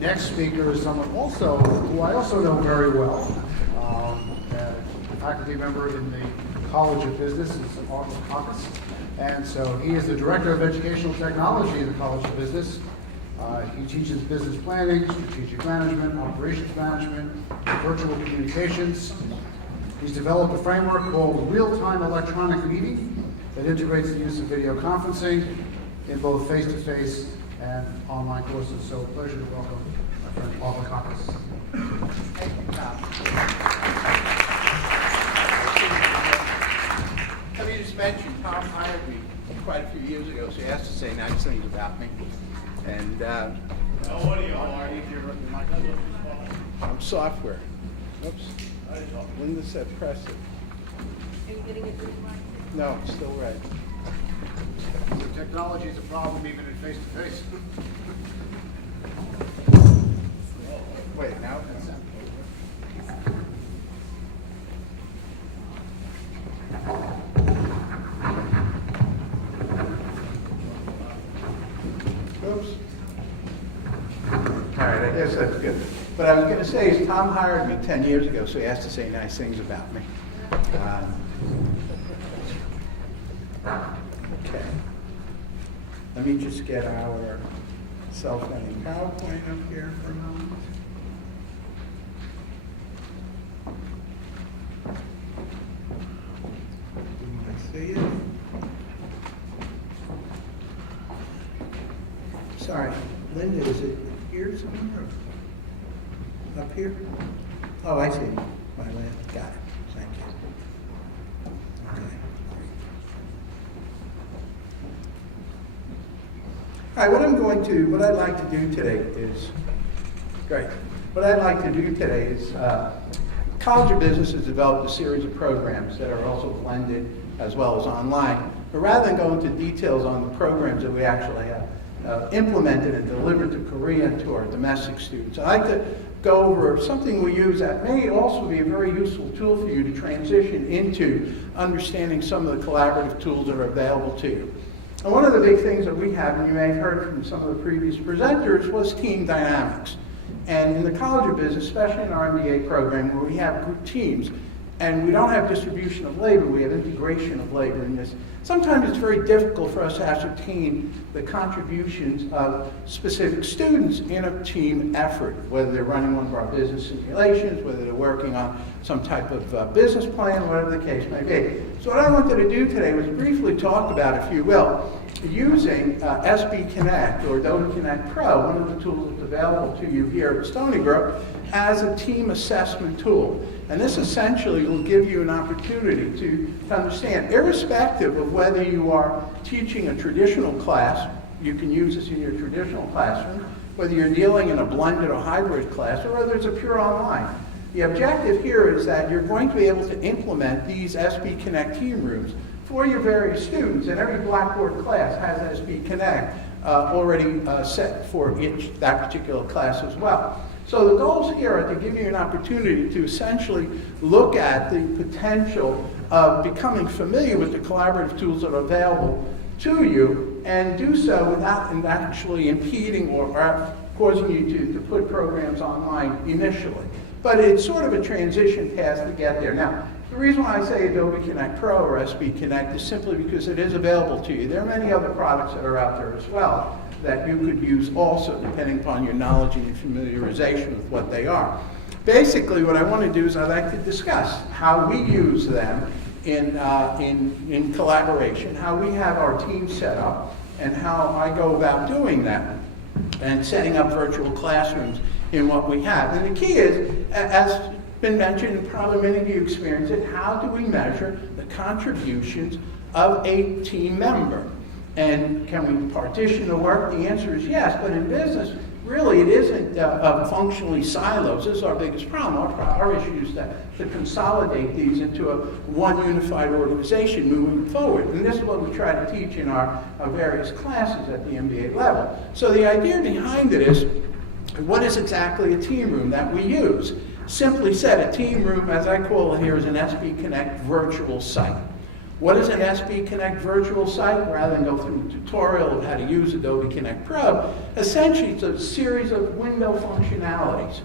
next speaker is someone who I also know very well. A faculty member in the College of Business is Lekacos. And so he is the Director of Educational Technology in the College of Business. He teaches business planning, strategic management, operations management, virtual communications. He's developed a framework called Real-Time Electronic Meeting that integrates the use of video conferencing in both face-to-face and online courses. So pleasure to welcome my friend Paul Lekacos. Thank you, Tom. Let me just mention, Tom hired me quite a few years ago, so he has to say nice things about me. And How are you? I'm software. Oops. Linda said press it. Are you getting it through the mic? No, it's still red. So technology is a problem even in face-to-face. Wait, now? Oops. All right, I guess that's good. What I was going to say is Tom hired me 10 years ago, so he has to say nice things about me. Okay. Let me just get our self-running PowerPoint up here for a moment. Can I see it? Sorry, Linda, is it here somewhere? Or up here? Oh, I see. My left. Got it. Thank you. Okay. All right, what I'd like to do today is, great. What I'd like to do today is, College of Business has developed a series of programs that are also blended as well as online. But rather than go into details on the programs that we actually have implemented and delivered to Korea and to our domestic students, I'd like to go over something we use that may also be a very useful tool for you to transition into understanding some of the collaborative tools that are available to you. And one of the big things that we have, and you may have heard from some of the previous presenters, was team dynamics. And in the College of Business, especially in our MBA program, where we have group teams, and we don't have distribution of labor, we have integration of labor in this. Sometimes it's very difficult for us to ascertain the contributions of specific students in a team effort, whether they're running one of our business simulations, whether they're working on some type of business plan, whatever the case may be. So what I wanted to do today was briefly talk about, if you will, using SB Connect or Adobe Connect Pro, one of the tools that's available to you here at Stony Brook, as a team assessment tool. And this essentially will give you an opportunity to understand, irrespective of whether you are teaching a traditional class, you can use this in your traditional classroom, whether you're dealing in a blended or hybrid class, or whether it's a pure online. The objective here is that you're going to be able to implement these SB Connect team rooms for your various students, and every Blackboard class has SB Connect already set for that particular class as well. So the goals here are to give you an opportunity to essentially look at the potential of becoming familiar with the collaborative tools that are available to you, and do so without actually impeding or causing you to put programs online initially. But it's sort of a transition task to get there. Now, the reason why I say Adobe Connect Pro or SB Connect is simply because it is available to you. There are many other products that are out there as well that you could use also, depending upon your knowledge and your familiarization with what they are. Basically, what I want to do is I'd like to discuss how we use them in collaboration, how we have our team set up, and how I go about doing that and setting up virtual classrooms in what we have. And the key is, as been mentioned, and probably many of you experience it, how do we measure the contributions of a team member? And can we partition the work? The answer is yes, but in business, really it isn't functionally silos. This is our biggest problem. Our issue is to consolidate these into one unified organization moving forward. And this is what we try to teach in our various classes at the MBA level. So the idea behind it is, what is exactly a team room that we use? Simply said, a team room, as I call it here, is an SB Connect virtual site. What is an SB Connect virtual site? Rather than go through a tutorial of how to use Adobe Connect Pro, essentially it's a series of window functionalities.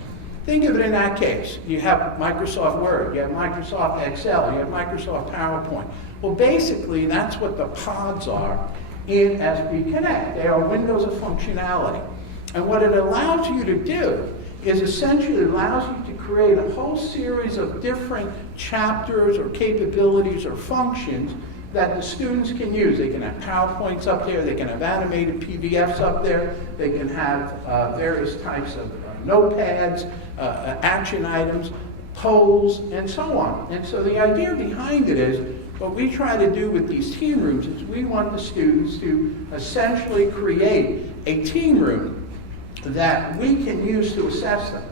Think of it in that case. You have Microsoft Word, you have Microsoft Excel, you have Microsoft PowerPoint. Well, basically, that's what the pods are in SB Connect. They are windows of functionality. And what it allows you to do is essentially allows you to create a whole series of different chapters or capabilities or functions that the students can use. They can have PowerPoints up there, they can have animated PDFs up there, they can have various types of notepads, action items, polls, and so on. And so the idea behind it is, what we try to do with these team rooms is we want the students to essentially create a team room that we can use to assess them.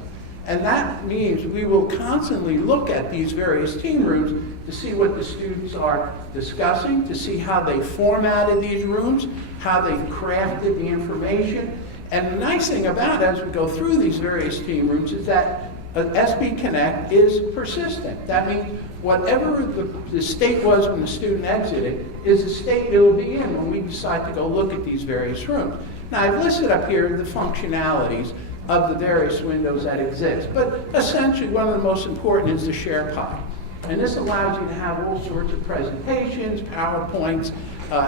And that means we will constantly look at these various team rooms to see what the students are discussing, to see how they formatted these rooms, how they've crafted the information. And the nice thing about it, as we go through these various team rooms, is that SB Connect is persistent. That means whatever the state was when the student exited is the state it will be in when we decide to go look at these various rooms. Now, I've listed up here the functionalities of the various windows that exist, but essentially one of the most important is the share pod. And this allows you to have all sorts of presentations, PowerPoints,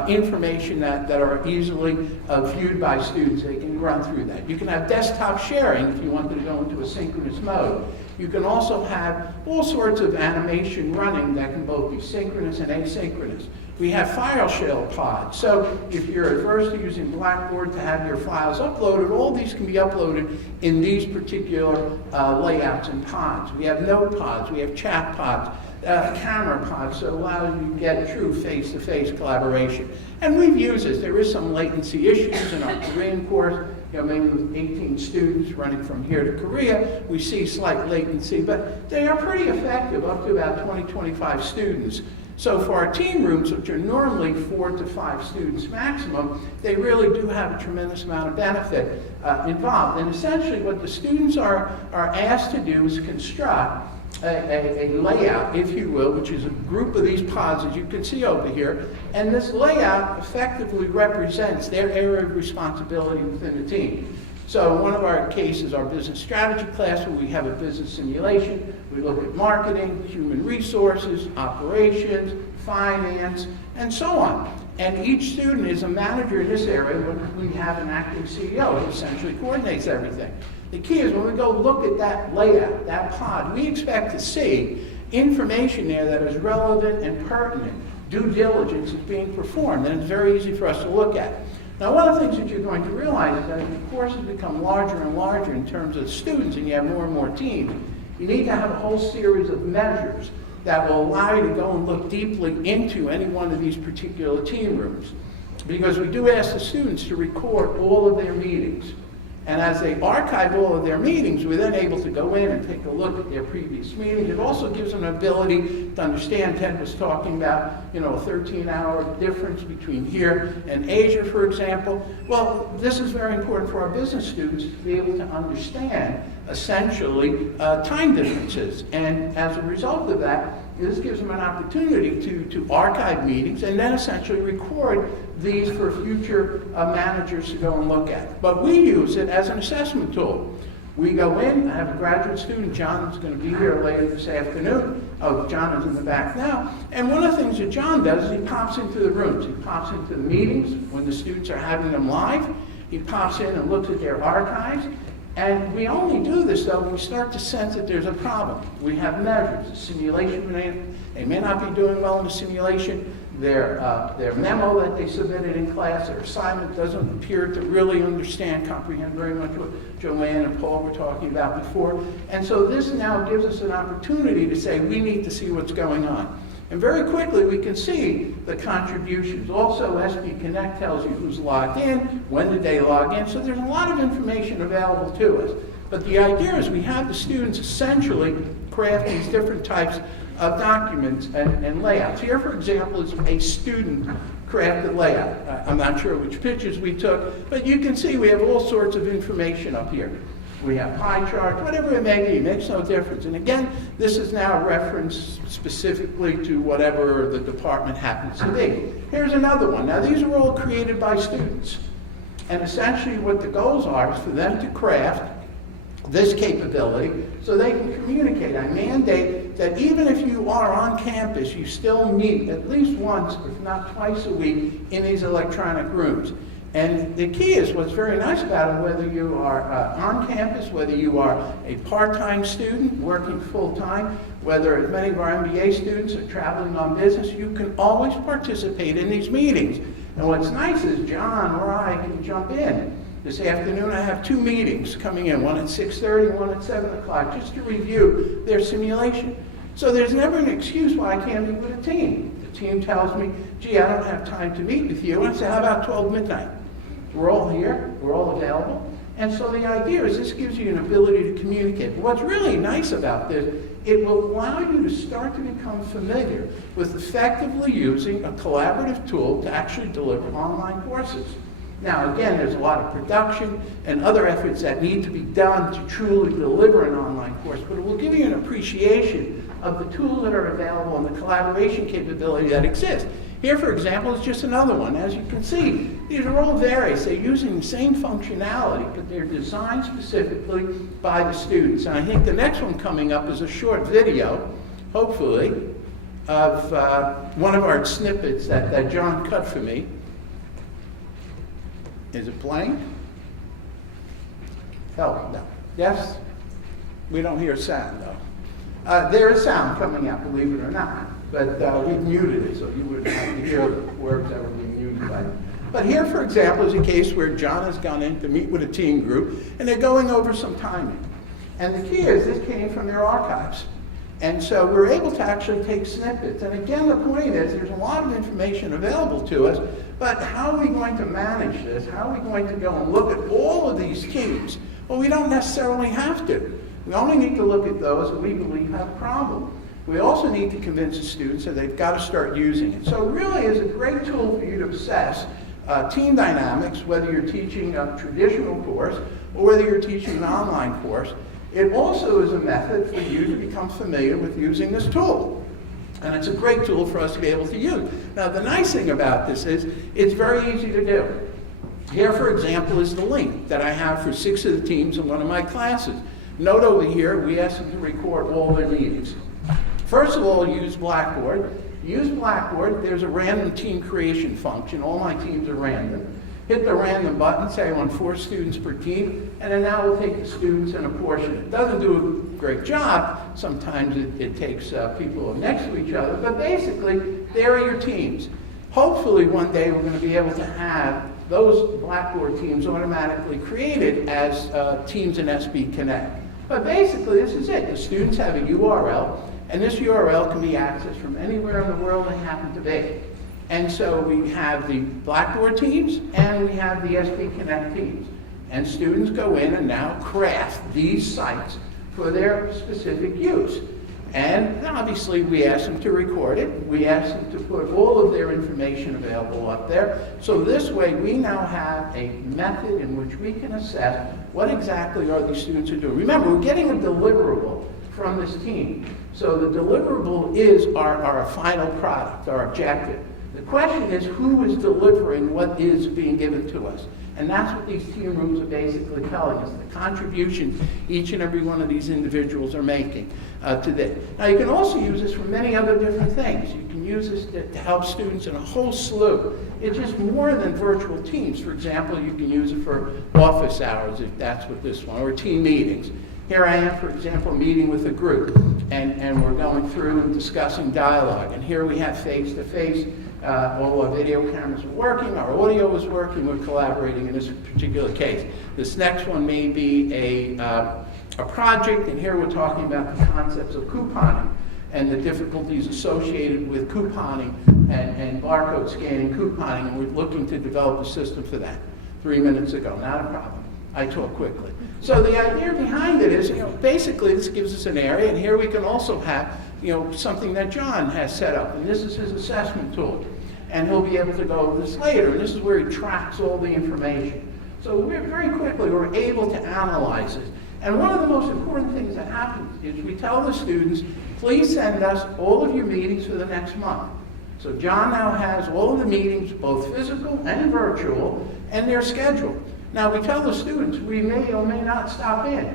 information that are easily viewed by students. They can run through that. You can have desktop sharing if you wanted to go into a synchronous mode. You can also have all sorts of animation running that can both be synchronous and asynchronous. We have file share pods. So if you're adverse to using Blackboard to have your files uploaded, all these can be uploaded in these particular layouts and pods. We have note pods, we have chat pods, camera pods, so it allows you to get true face-to-face collaboration. And we've used this. There is some latency issues in our Korean course. You know, maybe with 18 students running from here to Korea, we see slight latency, but they are pretty effective, up to about 20, 25 students. So for our team rooms, which are normally 4 to 5 students maximum, they really do have a tremendous amount of benefit involved. And essentially what the students are asked to do is construct a layout, if you will, which is a group of these pods, as you can see over here. And this layout effectively represents their area of responsibility within the team. So one of our cases, our business strategy class, where we have a business simulation. We look at marketing, human resources, operations, finance, and so on. And each student is a manager in this area. We have an acting CEO who essentially coordinates everything. The key is when we go look at that layout, that pod, we expect to see information there that is relevant and pertinent. Due diligence is being performed, and it's very easy for us to look at. Now, one of the things that you're going to realize is that as the courses become larger and larger in terms of students and you have more and more teams, you need to have a whole series of measures that will allow you to go and look deeply into any one of these particular team rooms. Because we do ask the students to record all of their meetings. And as they archive all of their meetings, we're then able to go in and take a look at their previous meetings. It also gives them an ability to understand. Ted was talking about, a 13-hour difference between here and Asia, for example. Well, this is very important for our business students to be able to understand, essentially, time differences. And as a result of that, this gives them an opportunity to archive meetings and then essentially record these for future managers to go and look at. But we use it as an assessment tool. We go in, I have a graduate student, John, is going to be here later this afternoon. Oh, John is in the back now. And one of the things that John does is he pops into the rooms. He pops into the meetings when the students are having them live. He pops in and looks at their archives. And we only do this, though, when we start to sense that there's a problem. We have measures. The simulation, they may not be doing well in the simulation. Their memo that they submitted in class, their assignment doesn't appear to really comprehend very much what Joanne and Paul were talking about before. And so this now gives us an opportunity to say, we need to see what's going on. And very quickly, we can see the contributions. Also, SB Connect tells you who's logged in, when did they log in. So there's a lot of information available to us. But the idea is we have the students essentially craft these different types of documents and layouts. Here, for example, is a student crafted layout. I'm not sure which pictures we took, but you can see we have all sorts of information up here. we have pie charts, whatever it may be, it makes no difference. And again, this is now referenced specifically to whatever the department happens to be. Here's another one. Now, these are all created by students. And essentially what the goals are is for them to craft this capability so they can communicate. I mandate that even if you are on campus, you still meet at least once, if not twice a week, in these electronic rooms. And the key is what's very nice about it, whether you are on campus, whether you are a part-time student working full-time, whether many of our MBA students are traveling on business, you can always participate in these meetings. And what's nice is John or I can jump in. This afternoon I have 2 meetings coming in, one at 6:30 and one at 7 o'clock, just to review their simulation. So there's never an excuse why I can't meet with a team. The team tells me, gee, I don't have time to meet with you. And I say, how about 12 midnight? We're all here, we're all available. And so the idea is this gives you an ability to communicate. But what's really nice about this, it will allow you to start to become familiar with effectively using a collaborative tool to actually deliver online courses. Now, again, there's a lot of production and other efforts that need to be done to truly deliver an online course, but it will give you an appreciation of the tools that are available and the collaboration capability that exists. Here, for example, is just another one. As you can see, these are all various. They're using the same functionality, but they're designed specifically by the students. And I think the next one coming up is a short video, hopefully, of one of our snippets that John cut for me. Is it playing? Oh, no. Yes? We don't hear sound, though. There is sound coming out, believe it or not. But we've muted it, so you wouldn't have to hear the words that were being muted by it. But here, for example, is a case where John has gone in to meet with a team group, and they're going over some timing. And the key is this came from their archives. And so we're able to actually take snippets. And again, the point is there's a lot of information available to us, but how are we going to manage this? How are we going to go and look at all of these teams? Well, we don't necessarily have to. We only need to look at those that we believe have a problem. We also need to convince the students that they've got to start using it. So it really is a great tool for you to assess team dynamics, whether you're teaching a traditional course or whether you're teaching an online course. It also is a method for you to become familiar with using this tool. And it's a great tool for us to be able to use. Now, the nice thing about this is it's very easy to do. Here, for example, is the link that I have for 6 of the teams in one of my classes. Note over here, we asked them to record all their meetings. First of all, use Blackboard. Use Blackboard, there's a random team creation function. All my teams are random. Hit the random button, say I want 4 students per team, and then now we'll take the students and apportion it. It doesn't do a great job. Sometimes it takes people next to each other, but basically, there are your teams. Hopefully one day we're going to be able to have those Blackboard teams automatically created as teams in SB Connect. But basically, this is it. The students have a URL, and this URL can be accessed from anywhere in the world they happen to be. And so we have the Blackboard teams, and we have the SB Connect teams. And students go in and now craft these sites for their specific use. And obviously, we ask them to record it. We ask them to put all of their information available up there. So this way, we now have a method in which we can assess what exactly are these students are doing. Remember, we're getting a deliverable from this team. So the deliverable is our final product, our objective. The question is, who is delivering what is being given to us? And that's what these team rooms are basically telling us, the contribution each and every one of these individuals are making to this. Now, you can also use this for many other different things. You can use this to help students in a whole slew. It's just more than virtual teams. For example, you can use it for office hours, if that's what this one, or team meetings. Here I am, for example, meeting with a group, and we're going through and discussing dialogue. And here we have face-to-face. All our video cameras are working, our audio is working, we're collaborating in this particular case. This next one may be a project, and here we're talking about the concepts of couponing and the difficulties associated with couponing and barcode scanning couponing, and we're looking to develop a system for that. 3 minutes ago, not a problem. I talk quickly. So the idea behind it is, basically this gives us an area, and here we can also have, something that John has set up, and this is his assessment tool. And he'll be able to go over this later, and this is where he tracks all the information. So very quickly, we're able to analyze it. And one of the most important things that happens is we tell the students, please send us all of your meetings for the next month. So John now has all of the meetings, both physical and virtual, and they're scheduled. Now we tell the students we may or may not stop in.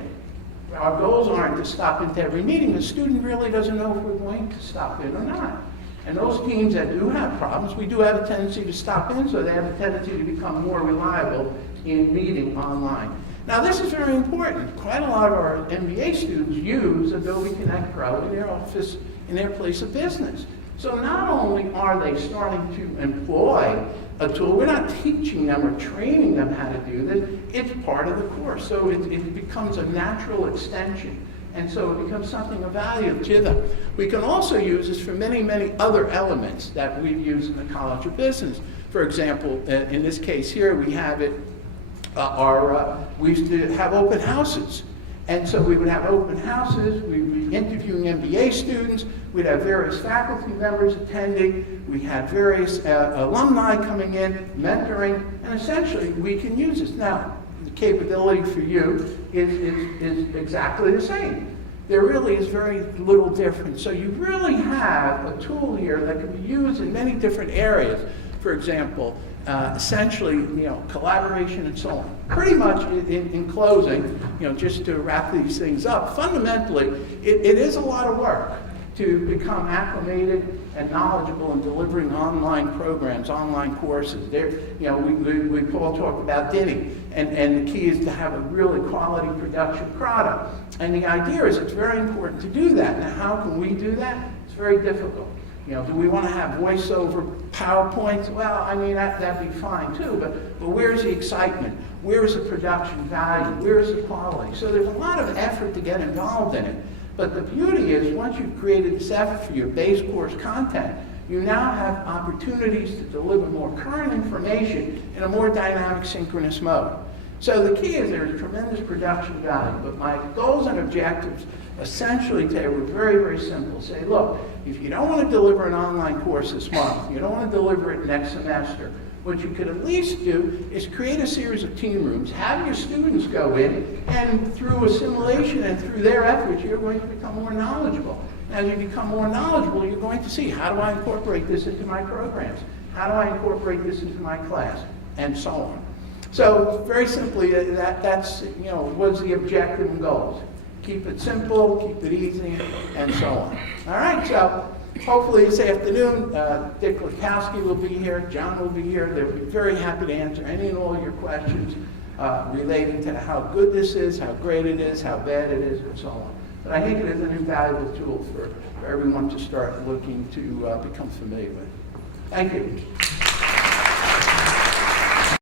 Our goals aren't to stop into every meeting. The student really doesn't know if we're going to stop in or not. And those teams that do have problems, we do have a tendency to stop in, so they have a tendency to become more reliable in meeting online. Now this is very important. Quite a lot of our MBA students use Adobe Connect Pro in their office, in their place of business. So not only are they starting to employ a tool, we're not teaching them or training them how to do this, it's part of the course. So it becomes a natural extension. And so it becomes something of value to them. We can also use this for many, many other elements that we use in the College of Business. For example, in this case here, we have it, we used to have open houses. And so we would have open houses, we'd be interviewing MBA students, we'd have various faculty members attending, we had various alumni coming in, mentoring, and essentially we can use this. Now, the capability for you is exactly the same. There really is very little difference. So you really have a tool here that can be used in many different areas. For example, essentially, collaboration and so on. Pretty much in closing, just to wrap these things up, fundamentally, it is a lot of work to become acclimated and knowledgeable in delivering online programs, online courses. We all talked about Diddy, and the key is to have a really quality production product. And the idea is it's very important to do that. Now, how can we do that? It's very difficult. Do we want to have voiceover PowerPoints? Well, I mean, that'd be fine too, but where's the excitement? Where's the production value? Where's the quality? So there's a lot of effort to get involved in it. But the beauty is, once you've created this effort for your base course content, you now have opportunities to deliver more current information in a more dynamic, synchronous mode. So the key is there's tremendous production value, but my goals and objectives essentially today were very, very simple. Say, look, if you don't want to deliver an online course this month, you don't want to deliver it next semester, what you could at least do is create a series of team rooms, have your students go in, and through assimilation and through their efforts, you're going to become more knowledgeable. As you become more knowledgeable, you're going to see, how do I incorporate this into my programs? How do I incorporate this into my class? And so on. So very simply, that's was the objective and goals. Keep it simple, keep it easy, and so on. All right, so hopefully this afternoon, Dick Lekacos will be here, John will be here. They'll be very happy to answer any and all your questions relating to how good this is, how great it is, how bad it is, and so on. But I think it is an invaluable tool for everyone to start looking to become familiar with. Thank you.